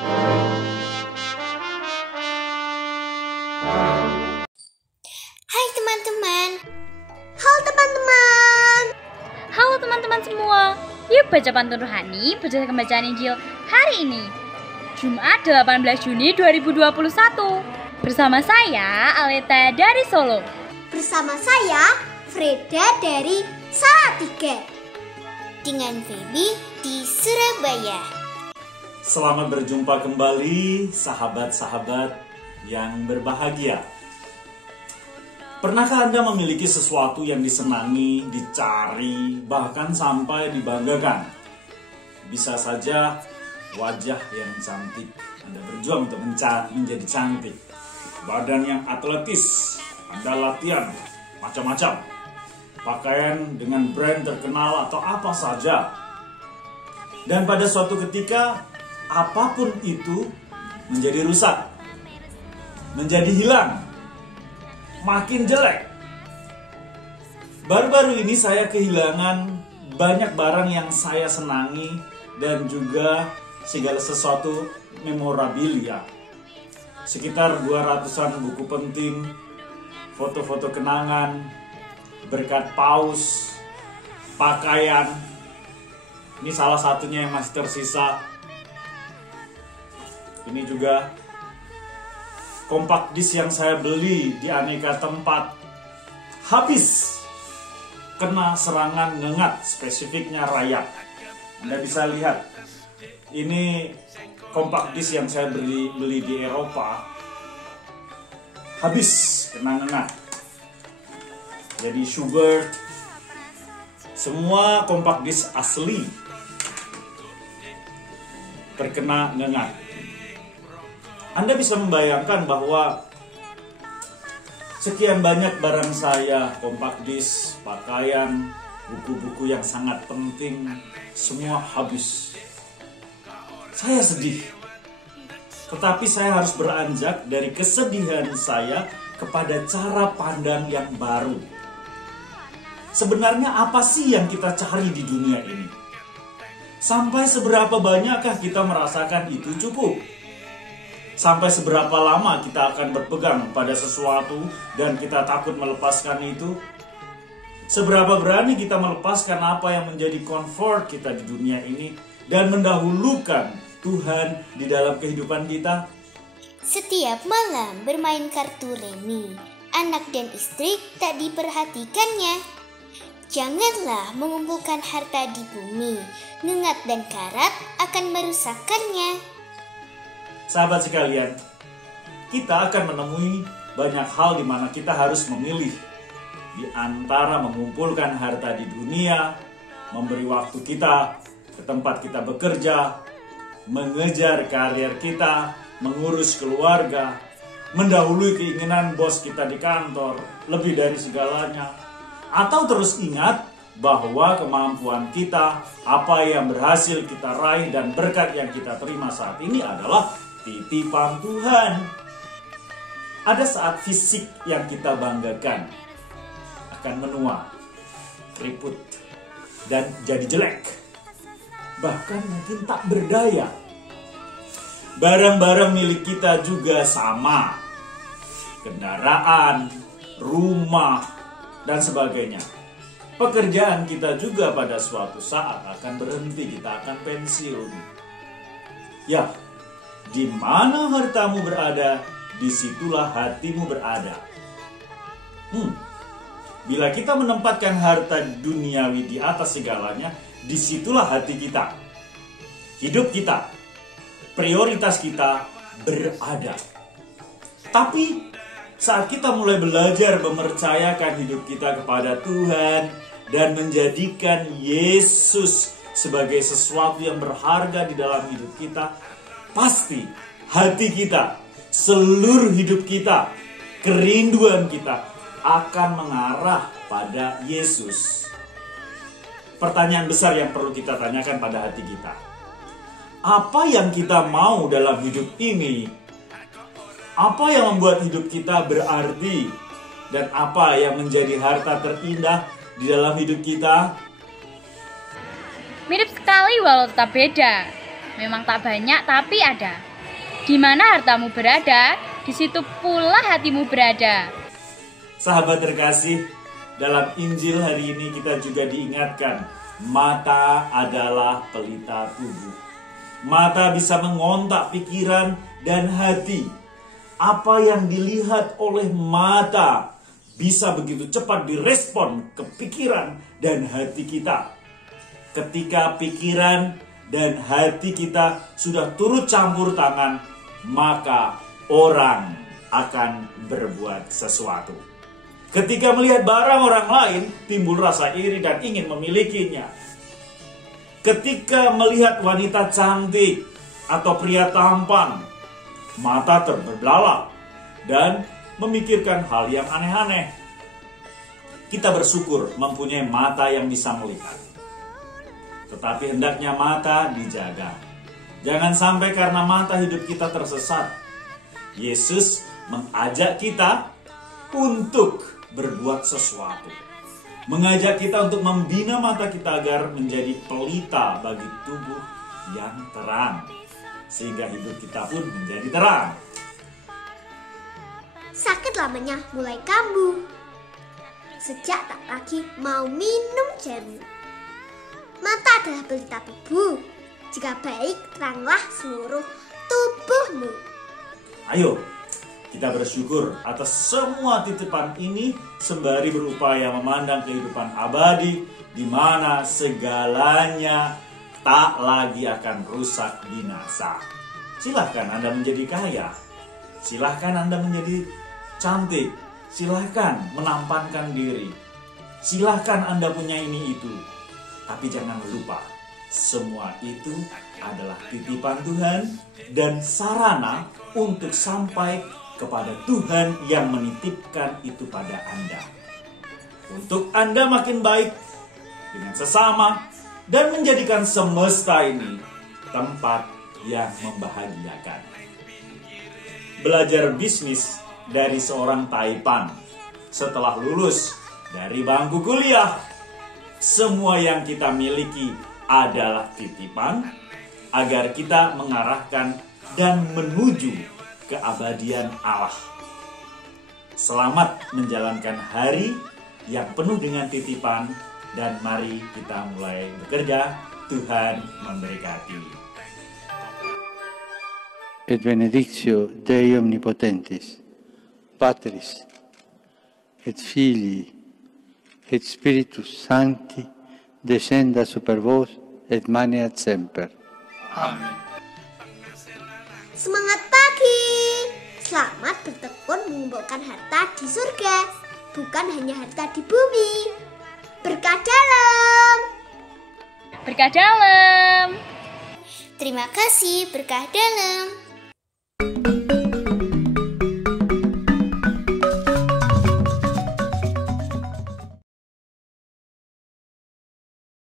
Hai teman-teman. Halo teman-teman. Halo teman-teman semua. Yuk baca pantun rohani berdasarkan bacaan Injil hari ini, Jumat 18 Juni 2021. Bersama saya Aleta dari Solo. Bersama saya Freda dari Salatiga. Dengan Feby di Surabaya. Selamat berjumpa kembali sahabat-sahabat yang berbahagia. Pernahkah Anda memiliki sesuatu yang disenangi, dicari, bahkan sampai dibanggakan? Bisa saja wajah yang cantik. Anda berjuang untuk menjadi cantik. Badan yang atletis. Anda latihan macam-macam. Pakaian dengan brand terkenal atau apa saja. Dan pada suatu ketika, apapun itu menjadi rusak. Menjadi hilang. Makin jelek. Baru-baru ini saya kehilangan banyak barang yang saya senangi dan juga segala sesuatu memorabilia. Sekitar 200-an buku penting, foto-foto kenangan, berkat paus, pakaian. Ini salah satunya yang masih tersisa. Ini juga compact disc yang saya beli di aneka tempat habis kena serangan ngengat, spesifiknya rayap. Anda bisa lihat, ini compact disc yang saya beli di Eropa, habis kena ngengat. Jadi Schubert, semua compact disc asli terkena ngengat. Anda bisa membayangkan bahwa sekian banyak barang saya, compact disc, pakaian, buku-buku yang sangat penting, semua habis. Saya sedih. Tetapi saya harus beranjak dari kesedihan saya kepada cara pandang yang baru. Sebenarnya apa sih yang kita cari di dunia ini? Sampai seberapa banyakkah kita merasakan itu cukup? Sampai seberapa lama kita akan berpegang pada sesuatu dan kita takut melepaskan itu? Seberapa berani kita melepaskan apa yang menjadi comfort kita di dunia ini dan mendahulukan Tuhan di dalam kehidupan kita? Setiap malam bermain kartu remi, anak dan istri tak diperhatikannya. Janganlah mengumpulkan harta di bumi, ngengat dan karat akan merusakkannya. Sahabat sekalian, kita akan menemui banyak hal di mana kita harus memilih di antara mengumpulkan harta di dunia, memberi waktu kita ke tempat kita bekerja, mengejar karir kita, mengurus keluarga, mendahului keinginan bos kita di kantor, lebih dari segalanya. Atau terus ingat bahwa kemampuan kita, apa yang berhasil kita raih dan berkat yang kita terima saat ini adalah titipan Tuhan. Ada saat fisik yang kita banggakan akan menua, keriput, dan jadi jelek. Bahkan mungkin tak berdaya. Barang-barang milik kita juga sama. Kendaraan, rumah, dan sebagainya. Pekerjaan kita juga pada suatu saat akan berhenti, kita akan pensiun. Ya, di mana hartamu berada, disitulah hatimu berada. Bila kita menempatkan harta duniawi di atas segalanya, disitulah hati kita, hidup kita, prioritas kita berada. Tapi saat kita mulai belajar mempercayakan hidup kita kepada Tuhan dan menjadikan Yesus sebagai sesuatu yang berharga di dalam hidup kita, pasti hati kita, seluruh hidup kita, kerinduan kita akan mengarah pada Yesus. Pertanyaan besar yang perlu kita tanyakan pada hati kita. Apa yang kita mau dalam hidup ini? Apa yang membuat hidup kita berarti? Dan apa yang menjadi harta terindah di dalam hidup kita? Mirip sekali walau tetap beda. Memang tak banyak tapi ada. Di mana hartamu berada, di situ pula hatimu berada. Sahabat terkasih, dalam Injil hari ini kita juga diingatkan, mata adalah pelita tubuh. Mata bisa mengontak pikiran dan hati. Apa yang dilihat oleh mata bisa begitu cepat direspon ke pikiran dan hati kita. Ketika pikiran dan hati kita sudah turut campur tangan, maka orang akan berbuat sesuatu. Ketika melihat barang orang lain, timbul rasa iri dan ingin memilikinya. Ketika melihat wanita cantik atau pria tampan, mata terbelalak dan memikirkan hal yang aneh-aneh. Kita bersyukur mempunyai mata yang bisa melihat. Tetapi hendaknya mata dijaga. Jangan sampai karena mata hidup kita tersesat. Yesus mengajak kita untuk berbuat sesuatu. Mengajak kita untuk membina mata kita agar menjadi pelita bagi tubuh yang terang. Sehingga hidup kita pun menjadi terang. Sakit lamanya mulai kambuh. Sejak tak lagi mau minum jamu. Mata adalah pelita tubuh. Jika baik, teranglah seluruh tubuhmu. Ayo, kita bersyukur atas semua titipan ini sembari berupaya memandang kehidupan abadi di mana segalanya tak lagi akan rusak binasa. Silahkan Anda menjadi kaya. Silahkan Anda menjadi cantik. Silahkan menampankan diri. Silahkan Anda punya ini itu. Tapi jangan lupa, semua itu adalah titipan Tuhan dan sarana untuk sampai kepada Tuhan yang menitipkan itu pada Anda. Untuk Anda makin baik dengan sesama dan menjadikan semesta ini tempat yang membahagiakan. Belajar bisnis dari seorang Taipan setelah lulus dari bangku kuliah. Semua yang kita miliki adalah titipan agar kita mengarahkan dan menuju keabadian Allah. Selamat menjalankan hari yang penuh dengan titipan dan mari kita mulai bekerja. Tuhan memberkati. Et benedictio Dei omnipotentis, Patris, et Filii, et Spiritus Sancti, descenda super vos et maneat semper. Amin. Semangat pagi. Selamat bertekun mengumpulkan harta di surga, bukan hanya harta di bumi. Berkah dalam. Berkah dalam. Terima kasih berkah dalam.